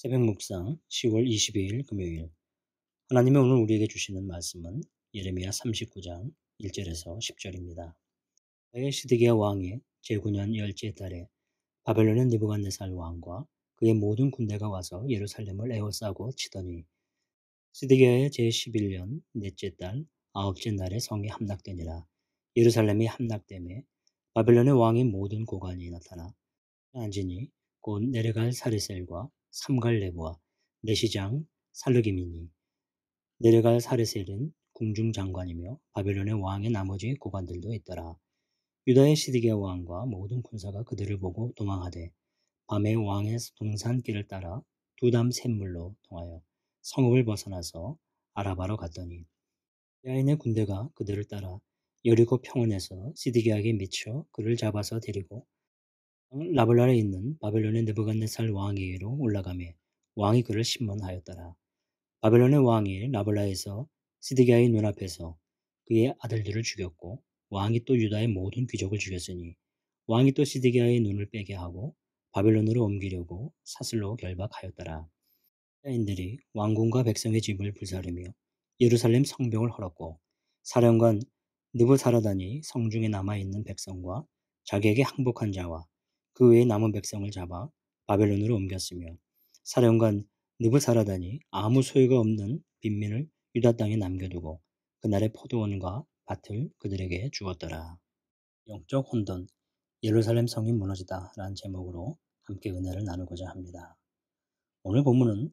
새벽 묵상 10월 22일 금요일. 하나님이 오늘 우리에게 주시는 말씀은 예레미야 39장 1절에서 10절입니다. 시드기야 왕의 제9년 열째 달에 바벨론의 느부갓네살 왕과 그의 모든 군대가 와서 예루살렘을 에워싸고 치더니 시드기야의 제11년 넷째 달 아홉째 날에 성이 함락되니라. 예루살렘이 함락됨에 바벨론의 왕의 모든 고관이 나타나 앉으니 곧 내려갈 사르셀과 삼갈레부와 내시장 살르기민이. 내려갈 사르셀은 궁중장관이며 바벨론의 왕의 나머지 고관들도 있더라. 유다의 시드기야 왕과 모든 군사가 그들을 보고 도망하되 밤에 왕의 동산길을 따라 두담 샘물로 통하여 성읍을 벗어나서 아라바로 갔더니 야인의 군대가 그들을 따라 여리고 평원에서 시드기야에게 미쳐 그를 잡아서 데리고 라블라에 있는 바벨론의 느부갓네살 왕에게로 올라가매 왕이 그를 심문하였더라. 바벨론의 왕이 라블라에서 시드기야의 눈앞에서 그의 아들들을 죽였고 왕이 또 유다의 모든 귀족을 죽였으니 왕이 또 시드기야의 눈을 빼게 하고 바벨론으로 옮기려고 사슬로 결박하였더라. 유다인들이 왕궁과 백성의 집을 불사르며 예루살렘 성벽을 헐었고 사령관 느부사라단이 성중에 남아있는 백성과 자기에게 항복한 자와 그 외에 남은 백성을 잡아 바벨론으로 옮겼으며 사령관 느부사라단이 아무 소유가 없는 빈민을 유다 땅에 남겨두고 그날의 포도원과 밭을 그들에게 주었더라. 영적 혼돈, 예루살렘 성이 무너지다 라는 제목으로 함께 은혜를 나누고자 합니다. 오늘 본문은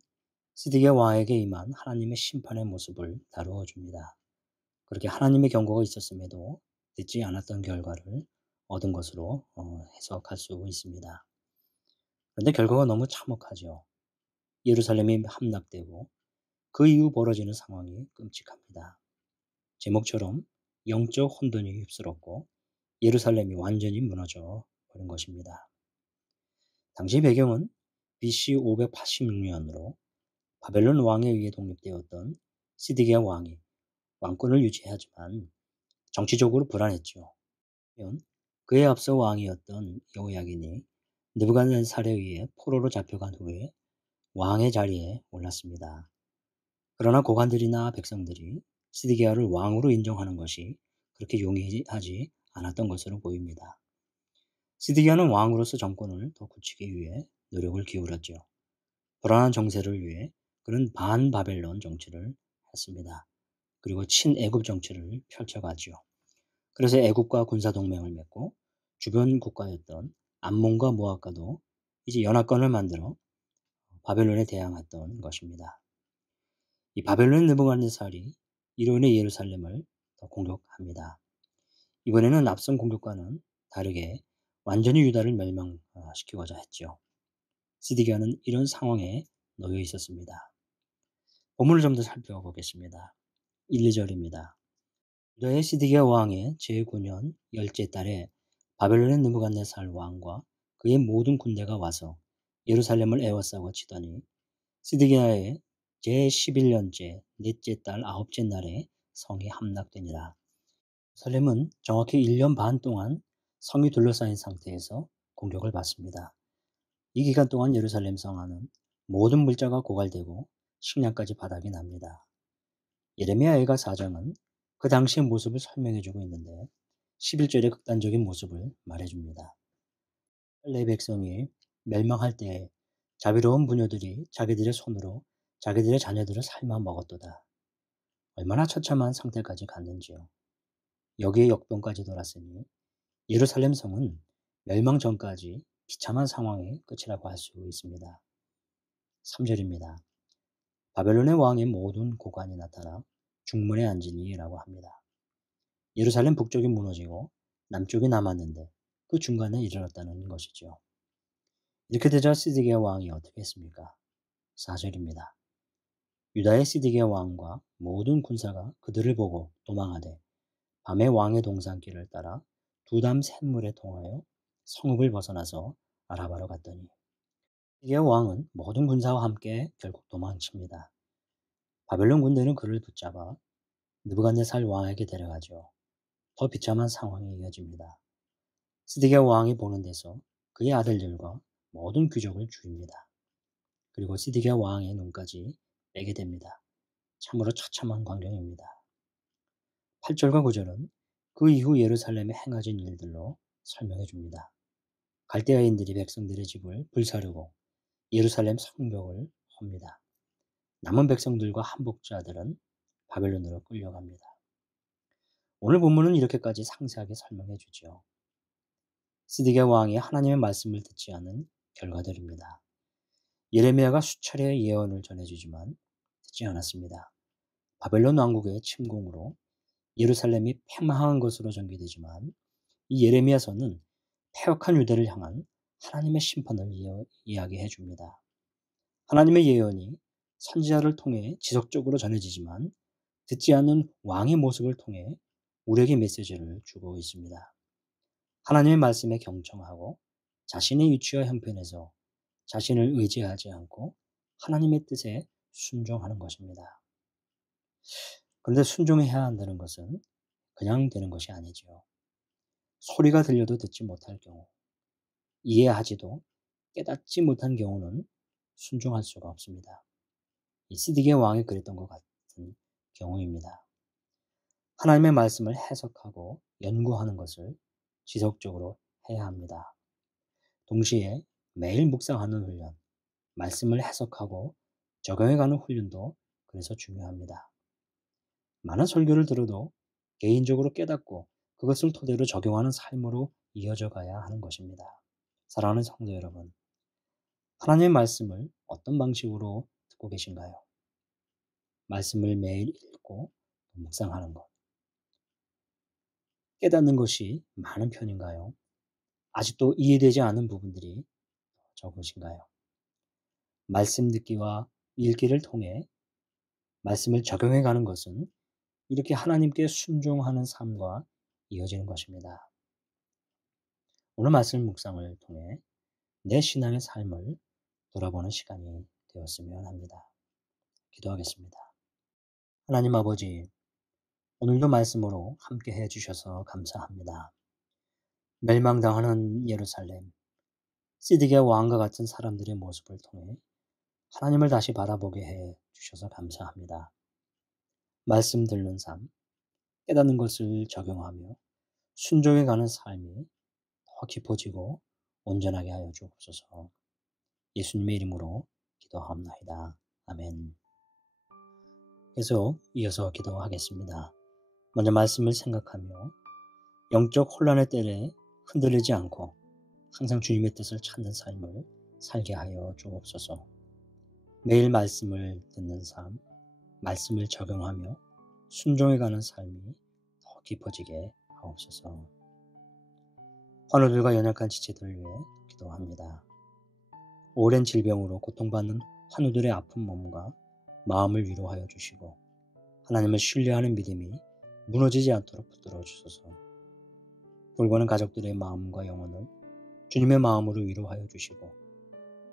시드기야 왕에게 임한 하나님의 심판의 모습을 다루어 줍니다. 그렇게 하나님의 경고가 있었음에도 듣지 않았던 결과를 얻은 것으로 해석할 수 있습니다. 그런데 결과가 너무 참혹하죠. 예루살렘이 함락되고 그 이후 벌어지는 상황이 끔찍합니다. 제목처럼 영적 혼돈이 휩쓸었고 예루살렘이 완전히 무너져 버린 것입니다. 당시 배경은 BC 586년으로 바벨론 왕에 의해 독립되었던 시드기야 왕이 왕권을 유지하지만 정치적으로 불안했죠. 그에 앞서 왕이었던 여호야긴이 느부갓네살에 의해 포로로 잡혀간 후에 왕의 자리에 올랐습니다. 그러나 고관들이나 백성들이 시드기야를 왕으로 인정하는 것이 그렇게 용이하지 않았던 것으로 보입니다. 시드기야는 왕으로서 정권을 더 굳히기 위해 노력을 기울였죠. 불안한 정세를 위해 그는 반바벨론 정치를 했습니다. 그리고 친애굽 정치를 펼쳐가죠. 그래서 애굽과 군사동맹을 맺고 주변 국가였던 암몬과 모압과도 이제 연합군을 만들어 바벨론에 대항했던 것입니다. 이 바벨론 느부갓네살이 이로 인해 예루살렘을 더 공격합니다. 이번에는 앞선 공격과는 다르게 완전히 유다를 멸망시키고자 했죠. 시드기야는 이런 상황에 놓여 있었습니다. 본문을 좀 더 살펴보겠습니다. 1, 2절입니다. 유다의 시드기야 왕의 제9년 열째 달에 바벨론의 느부갓네살 왕과 그의 모든 군대가 와서 예루살렘을 에워싸고 치더니 시드기야의 제11년째 넷째 달 아홉째 날에 성이 함락되니라. 예루살렘은 정확히 1년 반 동안 성이 둘러싸인 상태에서 공격을 받습니다. 이 기간 동안 예루살렘 성 안은 모든 물자가 고갈되고 식량까지 바닥이 납니다. 예레미야 애가 4장은 그 당시의 모습을 설명해주고 있는데 11절의 극단적인 모습을 말해줍니다. 내 백성이 멸망할 때에 자비로운 부녀들이 자기들의 손으로 자기들의 자녀들을 삶아 먹었도다. 얼마나 처참한 상태까지 갔는지요. 여기에 역병까지 돌았으니 예루살렘 성은 멸망 전까지 비참한 상황의 끝이라고 할 수 있습니다. 3절입니다. 바벨론의 왕의 모든 고관이 나타나 중문에 앉으니라고 합니다. 예루살렘 북쪽이 무너지고 남쪽이 남았는데 그 중간에 이르렀다는 것이죠. 이렇게 되자 시드기야 왕이 어떻게 했습니까? 4절입니다. 유다의 시드기야 왕과 모든 군사가 그들을 보고 도망하되 밤에 왕의 동산길을 따라 두담 샘물에 통하여 성읍을 벗어나서 아라바로 갔더니 시드기야 왕은 모든 군사와 함께 결국 도망칩니다. 바벨론 군대는 그를 붙잡아 느부갓네살 왕에게 데려가죠. 더 비참한 상황이 이어집니다. 시드기야 왕이 보는 데서 그의 아들들과 모든 귀족을 죽입니다. 그리고 시드기야 왕의 눈까지 빼게 됩니다. 참으로 처참한 광경입니다. 8절과 9절은 그 이후 예루살렘에 행하진 일들로 설명해 줍니다. 갈대아인들이 백성들의 집을 불사르고 예루살렘 성벽을 헙니다. 남은 백성들과 항복자들은 바벨론으로 끌려갑니다. 오늘 본문은 이렇게까지 상세하게 설명해 주죠. 시드기야 왕이 하나님의 말씀을 듣지 않은 결과들입니다. 예레미야가 수차례 예언을 전해주지만 듣지 않았습니다. 바벨론 왕국의 침공으로 예루살렘이 패망한 것으로 전개되지만 이 예레미야서는 패역한 유대를 향한 하나님의 심판을 이야기해 줍니다. 하나님의 예언이 선지자를 통해 지속적으로 전해지지만 듣지 않는 왕의 모습을 통해 우리에게 메시지를 주고 있습니다. 하나님의 말씀에 경청하고 자신의 위치와 형편에서 자신을 의지하지 않고 하나님의 뜻에 순종하는 것입니다. 그런데 순종해야 한다는 것은 그냥 되는 것이 아니죠. 소리가 들려도 듣지 못할 경우, 이해하지도 깨닫지 못한 경우는 순종할 수가 없습니다. 이 시드기야 왕이 그랬던 것 같은 경우입니다. 하나님의 말씀을 해석하고 연구하는 것을 지속적으로 해야 합니다. 동시에 매일 묵상하는 훈련, 말씀을 해석하고 적용해가는 훈련도 그래서 중요합니다. 많은 설교를 들어도 개인적으로 깨닫고 그것을 토대로 적용하는 삶으로 이어져 가야 하는 것입니다. 사랑하는 성도 여러분, 하나님의 말씀을 어떤 방식으로 듣고 계신가요? 말씀을 매일 읽고 묵상하는 것. 깨닫는 것이 많은 편인가요? 아직도 이해되지 않은 부분들이 적으신가요? 말씀 듣기와 읽기를 통해 말씀을 적용해 가는 것은 이렇게 하나님께 순종하는 삶과 이어지는 것입니다. 오늘 말씀 묵상을 통해 내 신앙의 삶을 돌아보는 시간이 되었으면 합니다. 기도하겠습니다. 하나님 아버지, 오늘도 말씀으로 함께 해주셔서 감사합니다. 멸망당하는 예루살렘, 시드기야 왕과 같은 사람들의 모습을 통해 하나님을 다시 바라보게 해 주셔서 감사합니다. 말씀 듣는 삶, 깨닫는 것을 적용하며 순종해 가는 삶이 더 깊어지고 온전하게 하여 주옵소서. 예수님의 이름으로 기도하옵나이다. 아멘. 계속 이어서 기도하겠습니다. 먼저 말씀을 생각하며 영적 혼란의 때에 흔들리지 않고 항상 주님의 뜻을 찾는 삶을 살게 하여 주옵소서. 매일 말씀을 듣는 삶, 말씀을 적용하며 순종해가는 삶이 더 깊어지게 하옵소서. 환우들과 연약한 지체들을 위해 기도합니다. 오랜 질병으로 고통받는 환우들의 아픈 몸과 마음을 위로하여 주시고 하나님을 신뢰하는 믿음이 무너지지 않도록 붙들어 주소서. 돌보는 가족들의 마음과 영혼을 주님의 마음으로 위로하여 주시고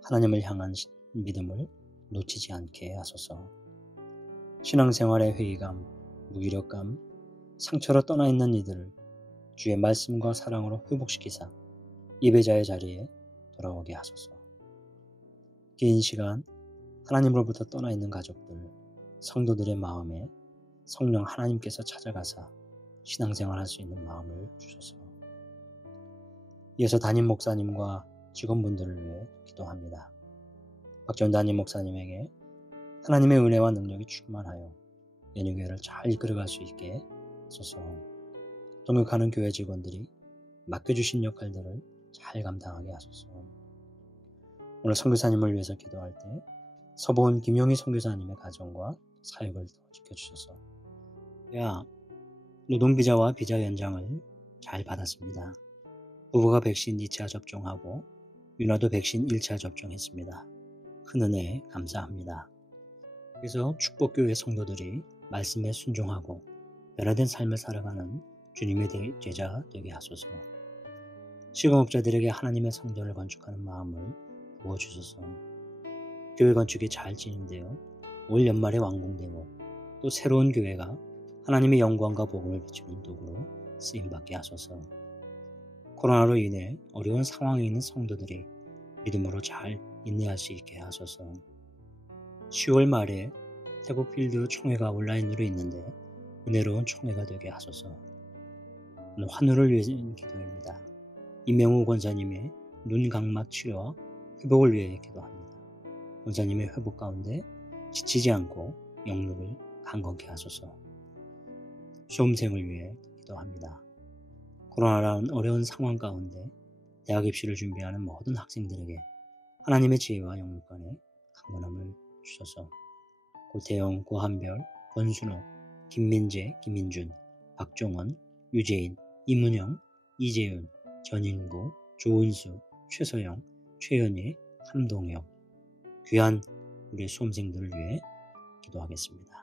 하나님을 향한 믿음을 놓치지 않게 하소서. 신앙생활의 회의감, 무기력감, 상처로 떠나 있는 이들을 주의 말씀과 사랑으로 회복시키사 예배자의 자리에 돌아오게 하소서. 긴 시간 하나님으로부터 떠나 있는 가족들, 성도들의 마음에 성령 하나님께서 찾아가사 신앙생활할 수 있는 마음을 주소서. 이어서 담임 목사님과 직원분들을 위해 기도합니다. 박전 담임 목사님에게 하나님의 은혜와 능력이 충만하여 연희교회를 잘 이끌어갈 수 있게 하소서. 동역하는 교회 직원들이 맡겨주신 역할들을 잘 감당하게 하소서. 오늘 선교사님을 위해서 기도할 때 서보은 김용희 선교사님의 가정과 사역을 더 지켜주셔서. 노동비자와 비자 연장을 잘 받았습니다. 부부가 백신 2차 접종하고 윤아도 백신 1차 접종했습니다. 큰 은혜에 감사합니다. 그래서 축복교회 성도들이 말씀에 순종하고 변화된 삶을 살아가는 주님의 제자 되게 하소서. 시공업자들에게 하나님의 성전을 건축하는 마음을 부어주소서. 교회 건축이 잘 진행되어 올 연말에 완공되고 또 새로운 교회가 하나님의 영광과 복음을 비추는 도구로 쓰임받게 하소서. 코로나로 인해 어려운 상황에 있는 성도들이 믿음으로 잘 인내할 수 있게 하소서. 10월 말에 태국필드 총회가 온라인으로 있는데 은혜로운 총회가 되게 하소서. 환우를 위해 기도입니다. 이명우 권사님의 눈 각막 치료와 회복을 위해 기도합니다. 권사님의 회복 가운데 지치지 않고 영육을 강건케 하소서. 수험생을 위해 기도합니다. 코로나라는 어려운 상황 가운데 대학 입시를 준비하는 모든 학생들에게 하나님의 지혜와 영육간의 강건함을 주소서. 고태영, 고한별, 권순호, 김민재, 김민준, 박종원, 유재인, 이문영, 이재윤, 전인구, 조은수, 최서영, 최현희, 함동혁 귀한 우리 수험생들을 위해 기도하겠습니다.